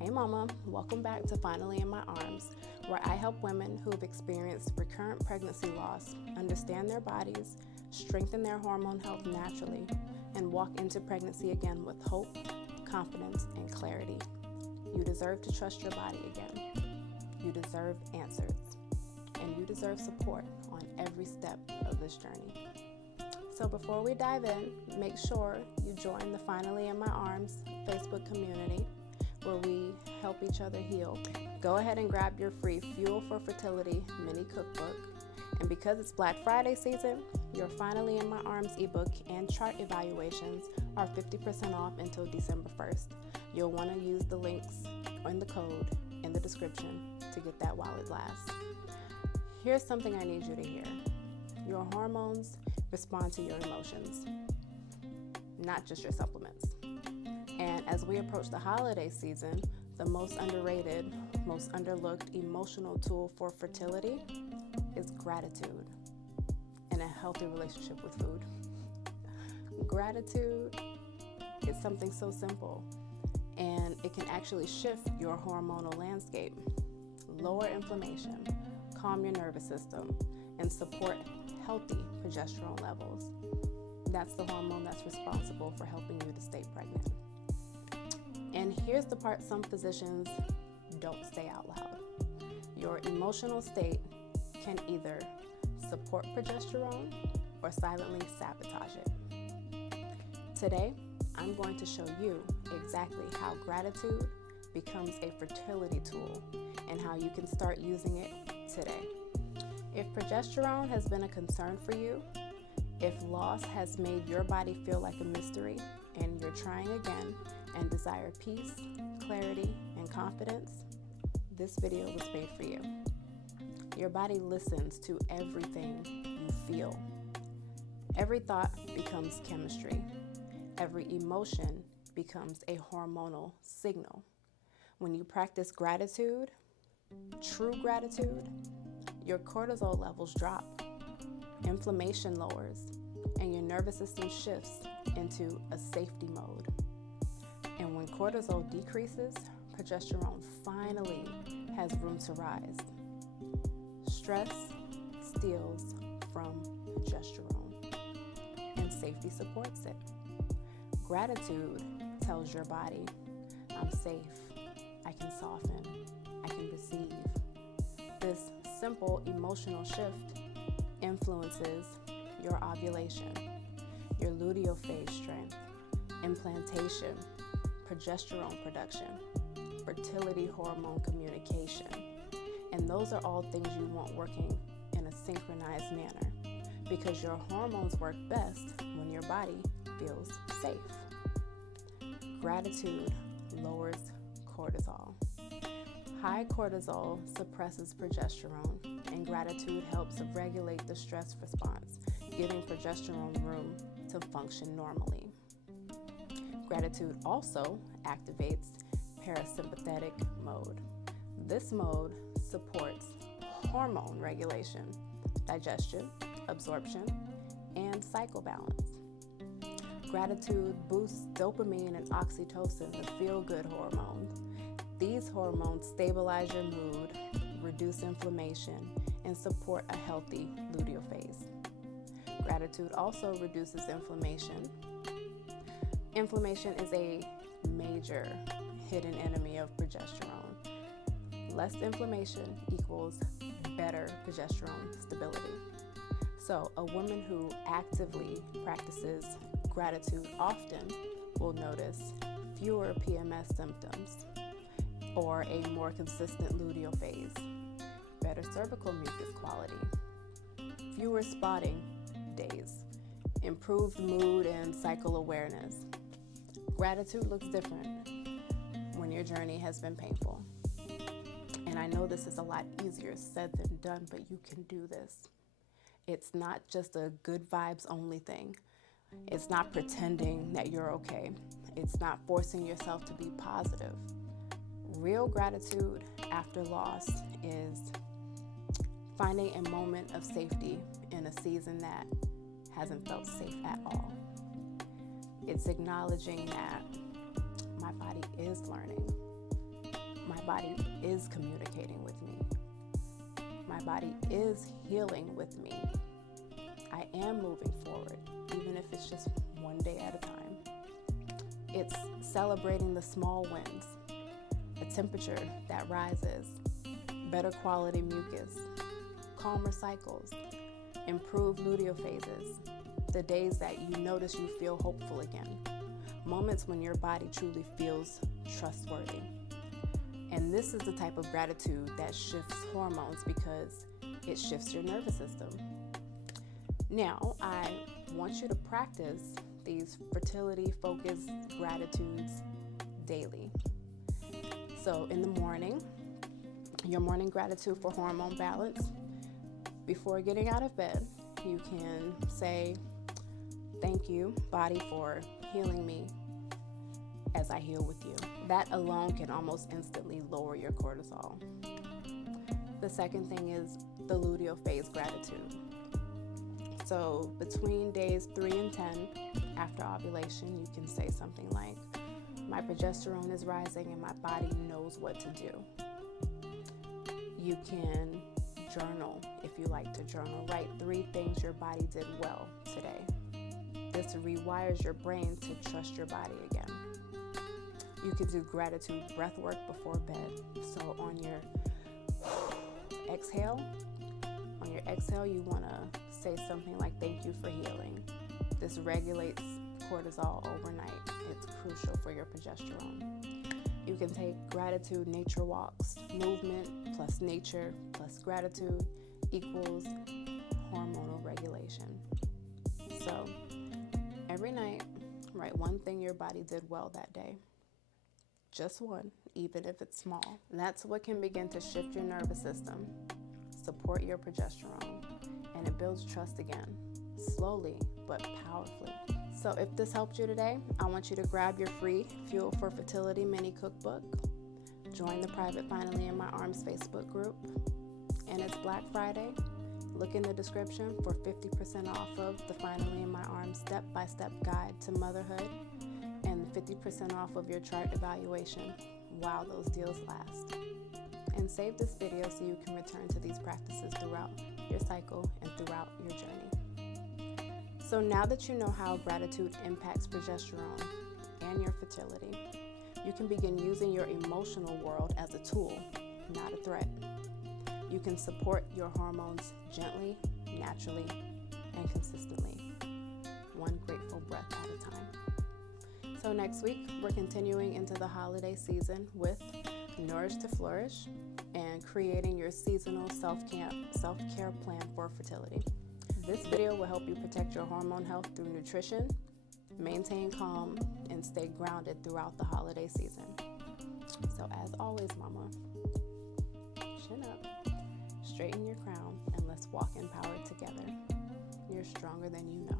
Hey mama, welcome back to Finally in My Arms, where I help women who have experienced recurrent pregnancy loss understand their bodies, strengthen their hormone health naturally, and walk into pregnancy again with hope, confidence, and clarity. You deserve to trust your body again. You deserve answers, and you deserve support on every step of this journey. So before we dive in, make sure you join the Finally in My Arms Facebook community where we help each other heal. Go ahead and grab your free Fuel for Fertility mini cookbook. And because it's Black Friday season, your Finally in My Arms ebook and chart evaluations are 50% off until December 1st. You'll want to use the links and the code in the description to get that while it lasts. Here's something I need you to hear. Your hormones respond to your emotions, not just your supplements. And as we approach the holiday season, the most underrated, most underlooked emotional tool for fertility is gratitude and a healthy relationship with food. Gratitude is something so simple, and it can actually shift your hormonal landscape, lower inflammation, calm your nervous system, and support healthy progesterone levels. That's the hormone that's responsible for helping you to stay pregnant. And here's the part some physicians don't say out loud. Your emotional state can either support progesterone or silently sabotage it. Today, I'm going to show you exactly how gratitude becomes a fertility tool and how you can start using it today. If progesterone has been a concern for you, if loss has made your body feel like a mystery and you're trying again and desire peace, clarity, and confidence, this video was made for you. Your body listens to everything you feel. Every thought becomes chemistry. Every emotion becomes a hormonal signal. When you practice gratitude, true gratitude, your cortisol levels drop, inflammation lowers, and your nervous system shifts into a safety mode. And when cortisol decreases, progesterone finally has room to rise. Stress steals from progesterone, and safety supports it. Gratitude tells your body, I'm safe, I can soften, I can receive. This simple emotional shift influences your ovulation, your luteal phase strength, implantation, progesterone production, fertility hormone communication. And those are all things you want working in a synchronized manner because your hormones work best when your body feels safe. Gratitude lowers cortisol. High cortisol suppresses progesterone, and gratitude helps regulate the stress response, giving progesterone room to function normally. Gratitude also activates parasympathetic mode. This mode supports hormone regulation, digestion, absorption, and cycle balance. Gratitude boosts dopamine and oxytocin, the feel-good hormones. These hormones stabilize your mood, reduce inflammation, and support a healthy luteal phase. Gratitude also reduces inflammation. Inflammation is a major hidden enemy of progesterone. Less inflammation equals better progesterone stability. So a woman who actively practices gratitude often will notice fewer PMS symptoms or a more consistent luteal phase, better cervical mucus quality, fewer spotting days, improved mood and cycle awareness. Gratitude looks different when your journey has been painful. And I know this is a lot easier said than done, but you can do this. It's not just a good vibes only thing. It's not pretending that you're okay. It's not forcing yourself to be positive. Real gratitude after loss is finding a moment of safety in a season that hasn't felt safe at all. It's acknowledging that my body is learning. my body is communicating with me. My body is healing with me. I am moving forward, even if it's just one day at a time. It's celebrating the small wins, a temperature that rises, better quality mucus, calmer cycles, improved luteal phases, the days that you notice you feel hopeful again, moments when your body truly feels trustworthy. And this is the type of gratitude that shifts hormones because it shifts your nervous system. Now, I want you to practice these fertility-focused gratitudes daily. So in the morning, your morning gratitude for hormone balance. Before getting out of bed, you can say, "Thank you, body, for healing me as I heal with you." That alone can almost instantly lower your cortisol. The second thing is the luteal phase gratitude. So between days 3 and 10 after ovulation, you can say something like, "My progesterone is rising and my body knows what to do." You can journal if you like to journal. Write 3 things your body did well today. This rewires your brain to trust your body again. You can do gratitude breath work before bed. So on your exhale, you want to say something like, "Thank you for healing." This regulates cortisol overnight. It's crucial for your progesterone. You can take gratitude nature walks. Movement plus nature plus gratitude equals hormonal regulation. So every night, write 1 thing your body did well that day. Just 1, even if it's small. That's what can begin to shift your nervous system, support your progesterone, and it builds trust again, slowly but powerfully. So if this helped you today, I want you to grab your free Fuel for Fertility mini cookbook, join the private Finally in My Arms Facebook group, and it's Black Friday. Look in the description for 50% off of the Finally in My Arms step-by-step guide to motherhood and 50% off of your chart evaluation while those deals last. And save this video so you can return to these practices throughout your cycle and throughout your journey. So now that you know how gratitude impacts progesterone and your fertility, you can begin using your emotional world as a tool, not a threat. You can support your hormones gently, naturally, and consistently, one grateful breath at a time. So next week, we're continuing into the holiday season with Nourish to Flourish and creating your seasonal self-care plan for fertility. This video will help you protect your hormone health through nutrition, maintain calm, and stay grounded throughout the holiday season. So as always, mama, chin up, straighten your crown, and let's walk in power together. You're stronger than you know.